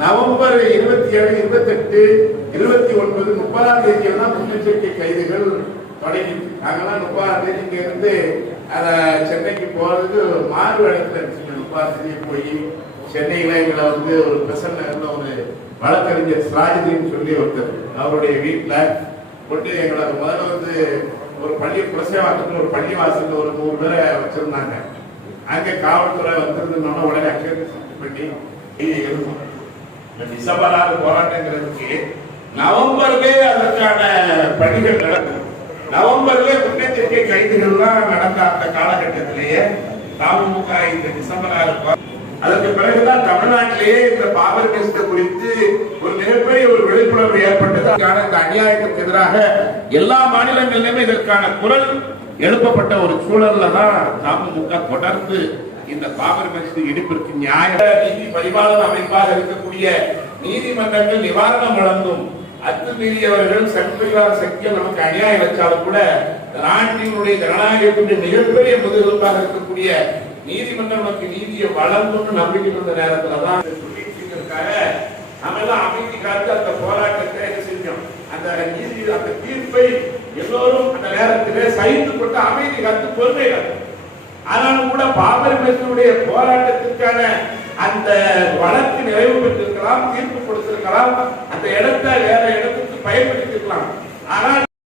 November இருபத்தி ஏழு இருபத்தி எட்டு இருபத்தி ஒன்பது முப்பதாம் தேதி எல்லாம் முன்னெச்சரிக்கை கைதுகள் தொடங்கி நாங்கெல்லாம் முப்பதாம் தேதி இங்க இருந்து சென்னைக்கு போறதுக்கு மாறு இடத்துல இருந்துச்சு முப்பதாம் தேதி போய் சென்னையில எங்களை வந்து ஒரு பிரசன்ன இருந்த ஒரு வழக்கறிஞர் சிராஜின்னு சொல்லி ஒருத்தர் அவருடைய வீட்டுல கொண்டு எங்களை முதல்ல வந்து ஒரு பள்ளி குலசேவாக்கத்துல ஒரு பள்ளி வாசல்ல ஒரு நூறு பேரை வச்சிருந்தாங்க. அங்க காவல்துறை வந்திருந்தோம்னா உடனே அக்ஷேபி பண்ணி இங்க இருக்கும் இந்த டிசம்பர் ஆறு போராட்டங்கிறதுக்கு நவம்பர்லே அதற்கான பணிகள் நடக்கும். நவம்பர்ல முன்னெச்சரிக்கை கைதுகள்லாம் நடந்த அந்த காலகட்டத்திலேயே தமுக இந்த டிசம்பர் ஆறு அதற்கு பிறகுதான் தமிழ்நாட்டிலேயே இந்த பாபர் டெஸ்ட் குறித்து ஒரு மிகப்பெரிய ஒரு விழிப்புணர்வு ஏற்பட்டது. அதற்கான இந்த அநியாயத்திற்கு எதிராக எல்லா மாநிலங்களிலுமே இதற்கான குரல் எழுப்பப்பட்ட ஒரு சூழல்ல தான் தமுக தொடர்ந்து இந்த பாபர் மசூதி இடிப்பிற்கு நியாய நீதி பரிபாலன அமைப்பாக இருக்கக்கூடிய நீதிமன்றங்கள் நிவாரணம் வழங்கும் அத்துமீறியவர்கள் சட்டவிரோத சக்திகள் நமக்கு அநியாயம் வச்சாலும் கூட நாட்டினுடைய ஜனநாயகத்தினுடைய மிகப்பெரிய முதுகெலும்பாக இருக்கக்கூடிய நீதிமன்றம் நமக்கு நீதியை வழங்கும்னு நம்பிக்கை இருந்த நேரத்துல தான் நம்ம எல்லாம் அமைதி காத்து அந்த போராட்டத்தை என்ன செஞ்சோம். அந்த நீதி அந்த தீர்ப்பை எல்லோரும் அந்த நேரத்திலே சகித்து கொண்டு அமைதி காத்து பொறுமை காத்து ஆனாலும் கூட பாபர் மசூதியுடைய போராட்டத்திற்கான அந்த வழக்கு நிறைவு பெற்றிருக்கலாம் தீர்ப்பு கொடுத்திருக்கலாம். அந்த இடத்தை வேற இடத்துக்கு பயன்படுத்திருக்கலாம். ஆனால்